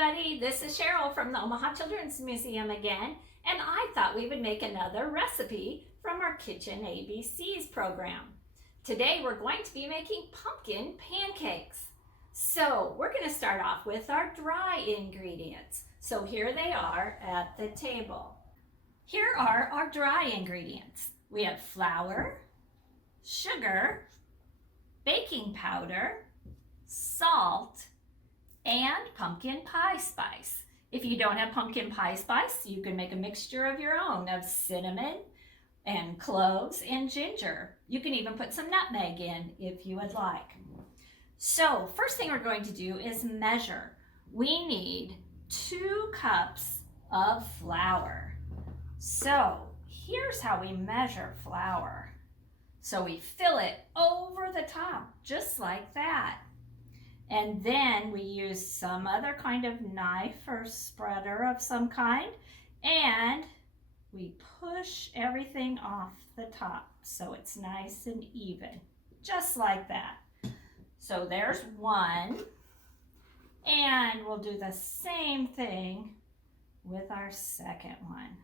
everybody, this is Cheryl from the Omaha Children's Museum again, and I thought we would make another recipe from our Kitchen ABCs program. Today we're going to be making pumpkin pancakes. So we're going to start off with our dry ingredients. So here they are at the table. Here are our dry ingredients. We have flour, sugar, baking powder, salt, and pumpkin pie spice. If you don't have pumpkin pie spice, you can make a mixture of your own of cinnamon and cloves and ginger. You can even put some nutmeg in if you would like. So first thing we're going to do is measure. We need 2 cups of flour. So here's how we measure flour. So we fill it over the top, just like that. And then we use some other kind of knife or spreader of some kind, and we push everything off the top so it's nice and even, just like that. So there's one, and we'll do the same thing with our second one.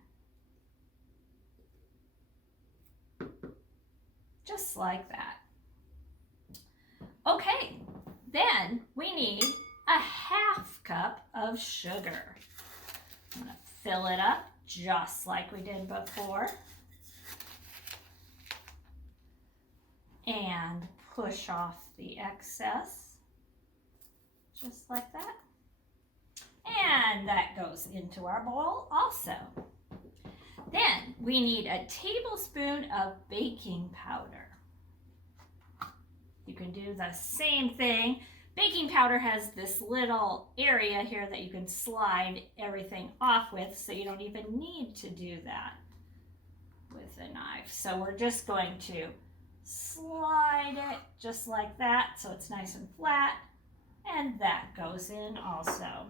Just like that. Okay. Then we need a 1/2 cup of sugar. I'm going to fill it up just like we did before. And push off the excess, just like that. And that goes into our bowl also. Then we need a tablespoon of baking powder. You can do the same thing. Baking powder has this little area here that you can slide everything off with, so you don't even need to do that with a knife. So we're just going to slide it just like that so it's nice and flat, and that goes in also.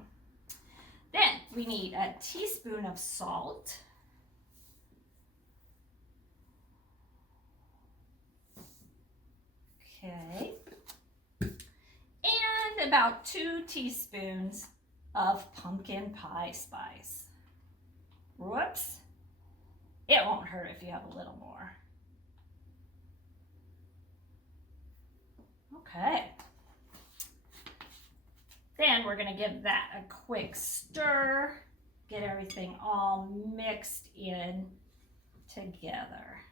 Then we need a teaspoon of salt. Okay, and about 2 teaspoons of pumpkin pie spice. Whoops, it won't hurt if you have a little more. Okay, then we're going to give that a quick stir, get everything all mixed in together.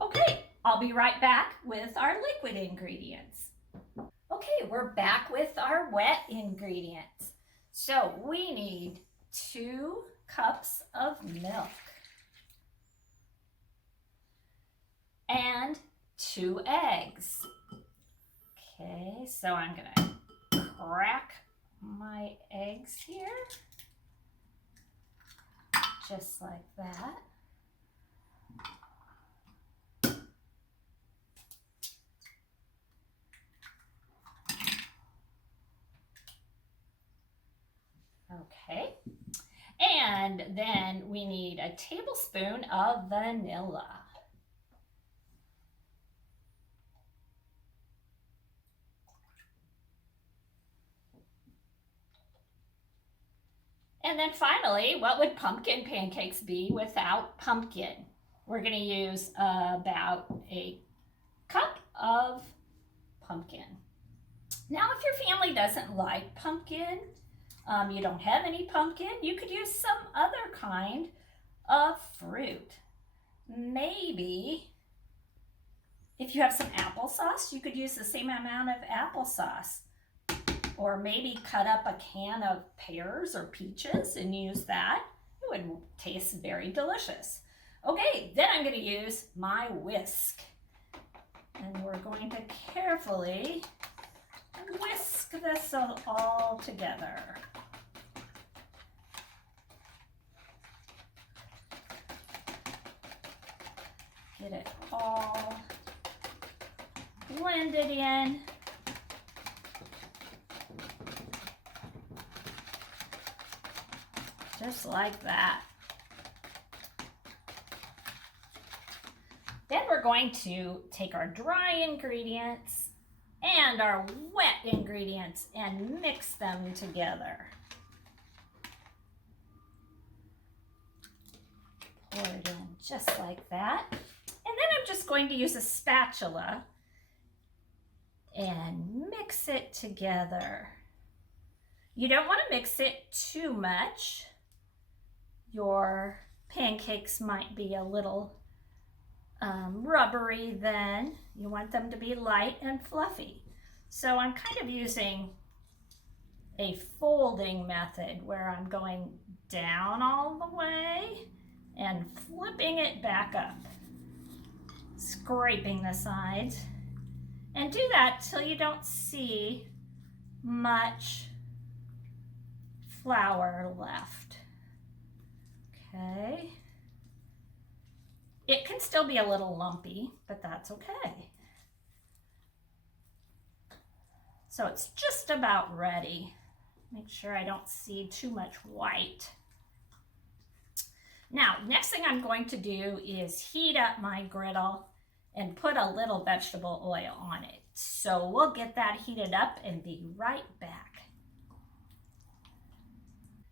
Okay, I'll be right back with our liquid ingredients. Okay, we're back with our wet ingredients. So we need 2 cups of milk and 2 eggs. Okay, so I'm gonna crack my eggs here, just like that. Okay, and then we need a tablespoon of vanilla. And then finally, what would pumpkin pancakes be without pumpkin? We're going to use about a cup of pumpkin. Now, if your family doesn't like pumpkin, you don't have any pumpkin, you could use some other kind of fruit. Maybe if you have some applesauce, you could use the same amount of applesauce. Or maybe cut up a can of pears or peaches and use that. It would taste very delicious. Okay, then I'm going to use my whisk. And we're going to carefully whisk this all together. Get it all blended in. Just like that. Then we're we're going to take our dry ingredients and our wet ingredients and mix them together. Pour it in just like that. And then I'm just going to use a spatula and mix it together. You don't want to mix it too much. Your pancakes might be a little rubbery then. You want them to be light and fluffy. So I'm kind of using a folding method where I'm going down all the way and flipping it back up, scraping the sides, and do that till you don't see much flour left. Okay. It can still be a little lumpy, but that's okay. So it's just about ready. Make sure I don't see too much white. Now, next thing I'm going to do is heat up my griddle and put a little vegetable oil on it. So we'll get that heated up and be right back.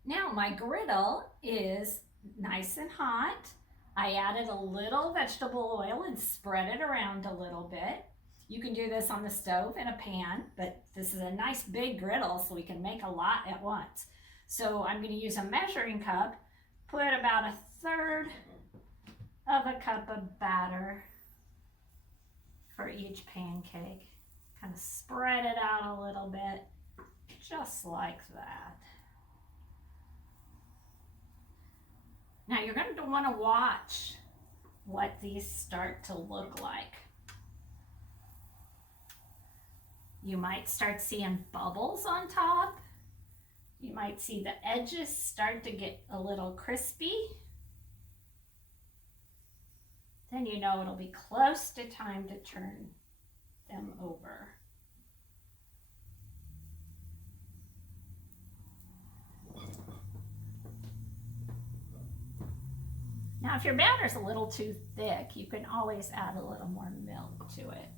Now my griddle is nice and hot. I added a little vegetable oil and spread it around a little bit. You can do this on the stove in a pan, but this is a nice big griddle so we can make a lot at once. So I'm going to use a measuring cup, put about 1/3 of a cup of batter for each pancake. Kind of spread it out a little bit, just like that. Now you're going to want to watch what these start to look like. You might start seeing bubbles on top. You might see the edges start to get a little crispy. Then you know it'll be close to time to turn them over. Now, if your batter's a little too thick, you can always add a little more milk to it.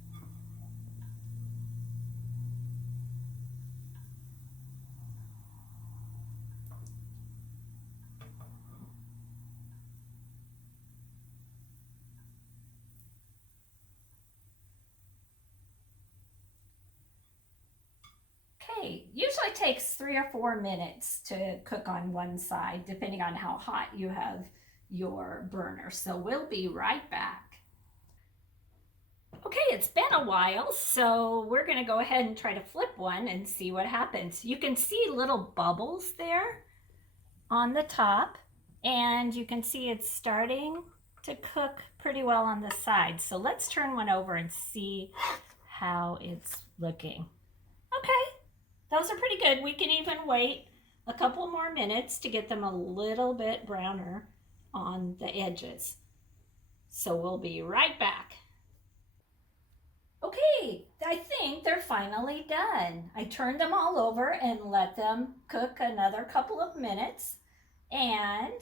Okay, usually takes 3 or 4 minutes to cook on one side, depending on how hot you have your burner. So we'll be right back. Okay, it's been a while, so we're going to go ahead and try to flip one and see what happens. You can see little bubbles there on the top, and you can see it's starting to cook pretty well on the side. So let's turn one over and see how it's looking. Okay, those are pretty good. We can even wait a couple more minutes to get them a little bit browner on the edges. So we'll be right back. Okay, I think they're finally done. I turned them all over and let them cook another couple of minutes, and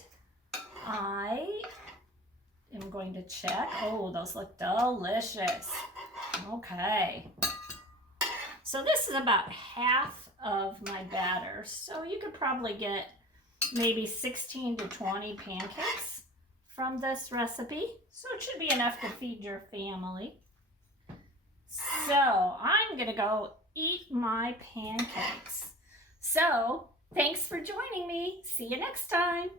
I am going to check. Oh, those look delicious. Okay, so this is about half of my batter, so you could probably get maybe 16 to 20 pancakes from this recipe. So it should be enough to feed your family. So I'm gonna go eat my pancakes. So thanks for joining me. See you next time.